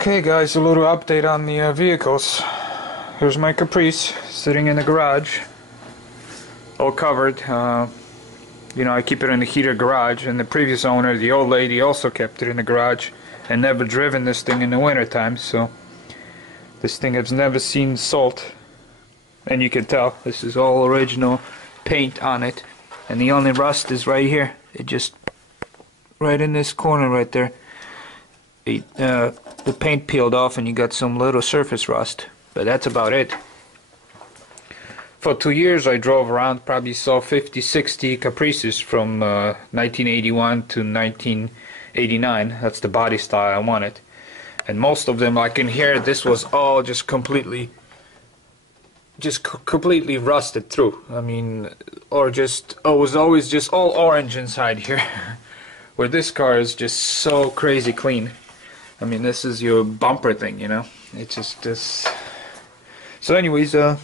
Okay guys, a little update on the vehicles. Here's my Caprice sitting in the garage, all covered. You know, I keep it in the heated garage, and the previous owner, the old lady, also kept it in the garage and never driven this thing in the winter time, so this thing has never seen salt. And you can tell this is all original paint on it, and the only rust is right here. It just right in this corner right there. The paint peeled off and you got some little surface rust, but that's about it. For 2 years I drove around, probably saw 50-60 Caprices from 1981 to 1989. That's the body style I wanted, and most of them, like in here, this was all just completely rusted through. I mean, or just, oh, it was always just all orange inside here. Where this car is just so crazy clean. I mean, this is your bumper thing, you know. It's just this. So anyways, I'm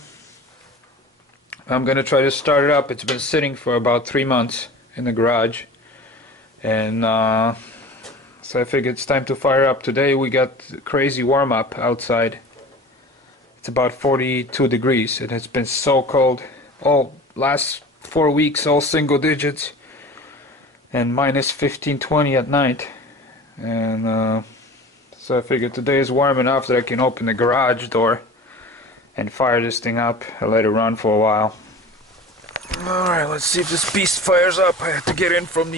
gonna try to start it up. It's been sitting for about 3 months in the garage, and so I figured it's time to fire up. Today we got crazy warm up outside. It's about 42 degrees, and it's been so cold. All last 4 weeks, all single digits, and minus 15-20 at night. And so I figured today is warm enough that I can open the garage door and fire this thing up and let it run for a while. Alright, let's see if this beast fires up. I have to get in from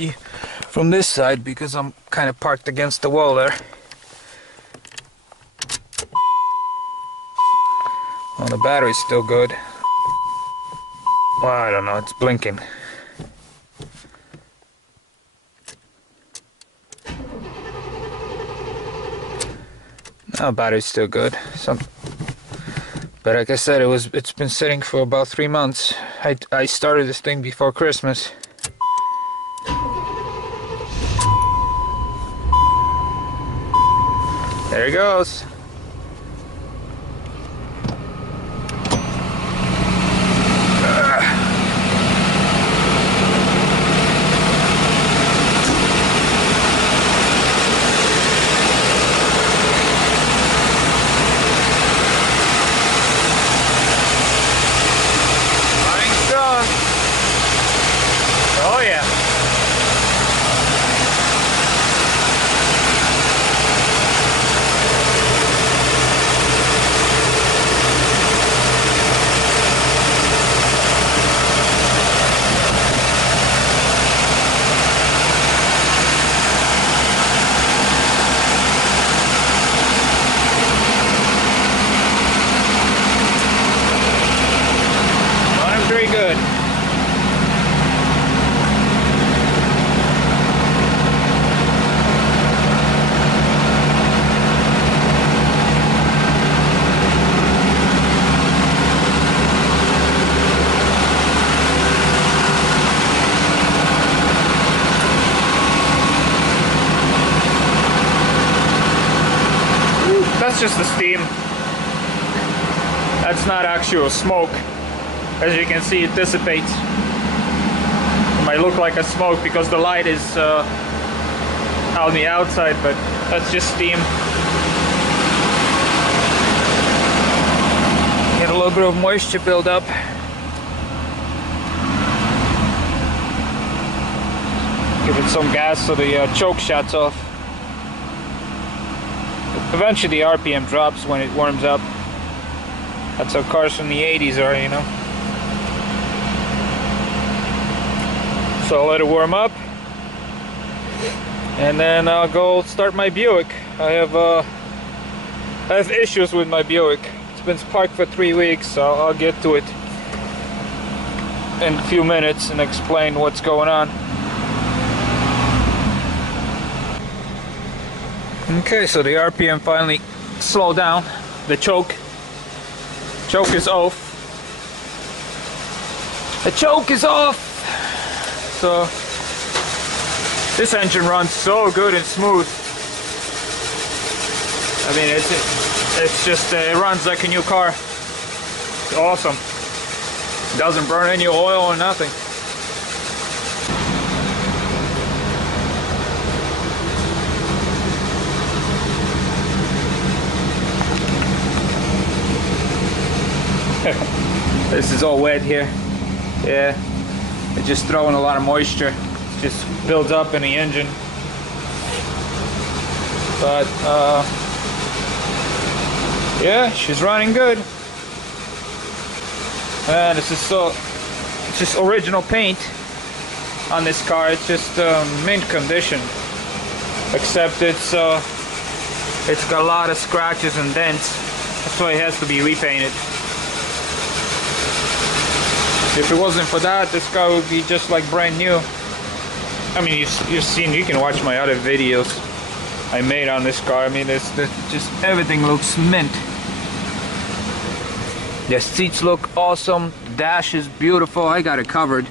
this side because I'm kind of parked against the wall there. Well, the battery's still good. Well, I don't know, it's blinking. Oh, battery's still good. But like I said, it's been sitting for about 3 months. I started this thing before Christmas. There it goes. Oh yeah. I'm very good. That's just the steam. That's not actual smoke. As you can see, it dissipates. It might look like a smoke because the light is on the outside, but that's just steam. Get a little bit of moisture build up. Give it some gas so the choke shuts off. Eventually the RPM drops when it warms up. That's how cars from the 80s are, you know. So I'll let it warm up, and then I'll go start my Buick. I have issues with my Buick. It's been parked for 3 weeks, so I'll get to it in a few minutes and explain what's going on. Okay, so the RPM finally slowed down. The choke is off. The choke is off. So this engine runs so good and smooth. I mean, it's just it runs like a new car. It's awesome. It doesn't burn any oil or nothing. This is all wet here. Yeah, it's just throwing a lot of moisture. It just builds up in the engine. But yeah, she's running good. And this is it's just original paint on this car. It's just mint condition, except it's got a lot of scratches and dents. That's why it has to be repainted. If it wasn't for that, this car would be just like brand new. I mean, you can watch my other videos I made on this car. I mean, just everything looks mint. The seats look awesome. The dash is beautiful. I got it covered.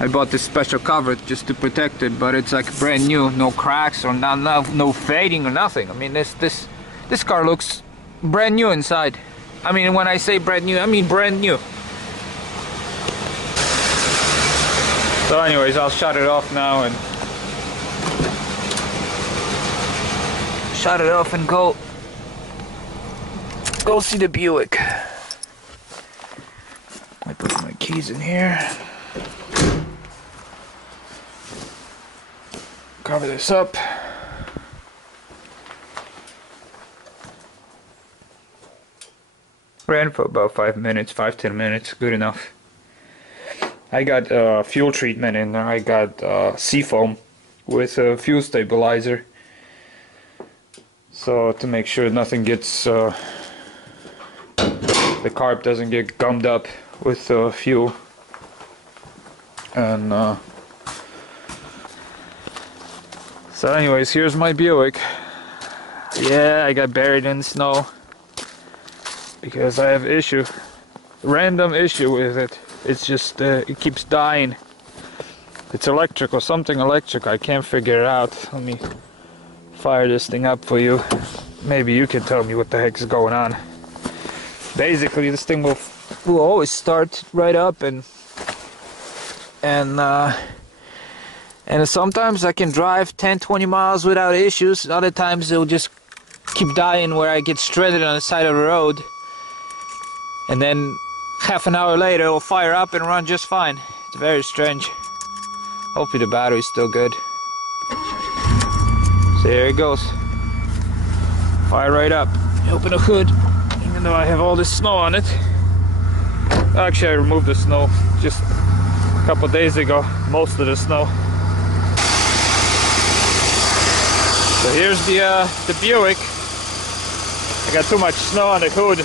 I bought this special cover just to protect it, but it's like brand new. No cracks or no fading or nothing. I mean, this car looks brand new inside. I mean, when I say brand new, I mean brand new. So anyways, I'll shut it off now and go see the Buick. I put my keys in here. Cover this up. Ran for about 5 minutes, 5-10 minutes, good enough. I got fuel treatment in there. I got seafoam with a fuel stabilizer. So to make sure nothing gets, the carb doesn't get gummed up with fuel. And so anyways, here's my Buick. Yeah, I got buried in snow because I have random issue with it. It's just it keeps dying. It's electric or something electric. I can't figure it out. Let me fire this thing up for you. Maybe you can tell me what the heck is going on. Basically, this thing will always start right up, and sometimes I can drive 10-20 miles without issues. Other times it'll just keep dying where I get stranded on the side of the road, and then half an hour later it'll fire up and run just fine. It's very strange. Hopefully the battery's still good. So there it goes. Fire right up. Open the hood, even though I have all this snow on it. Actually, I removed the snow just a couple days ago, most of the snow. So here's the Buick. I got too much snow on the hood.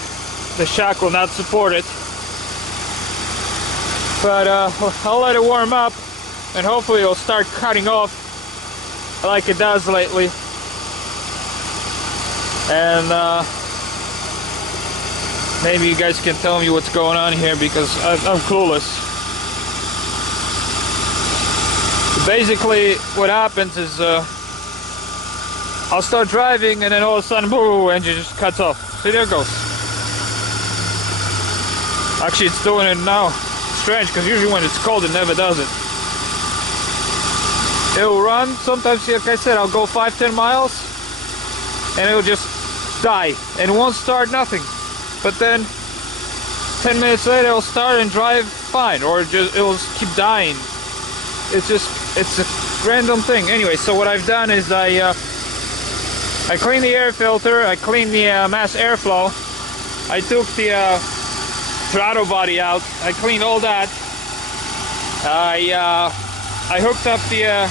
The shock will not support it. But I'll let it warm up, and hopefully it'll start cutting off like it does lately. And maybe you guys can tell me what's going on here, because I'm clueless. Basically, what happens is I'll start driving, and then all of a sudden, boom, engine just cuts off. See, there it goes. Actually, it's doing it now. Strange, because usually when it's cold, it never does it. It'll run. Sometimes, like I said, I'll go 5-10 miles, and it'll just die, and it won't start nothing. But then 10 minutes later it'll start and drive fine, or it'll keep dying. It's a random thing. Anyway, so what I've done is I cleaned the air filter, I cleaned the mass airflow, I took the throttle body out, I cleaned all that. I hooked up the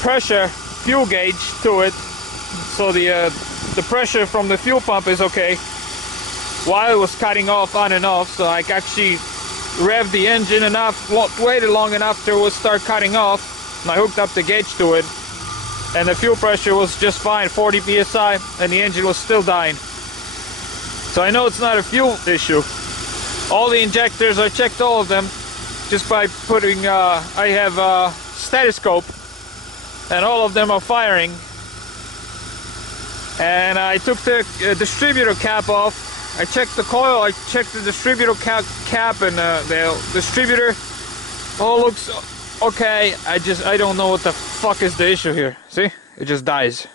pressure fuel gauge to it, so the pressure from the fuel pump is okay, while it was cutting off on and off. So I actually revved the engine enough, waited long enough till it would start cutting off, and I hooked up the gauge to it, and the fuel pressure was just fine, 40 psi, and the engine was still dying. So I know it's not a fuel issue. All the injectors, I checked all of them just by putting, I have a stethoscope, and all of them are firing. And I took the distributor cap off. I checked the coil, I checked the distributor cap, and the distributor all looks okay. I don't know what the fuck is the issue here. See? It just dies.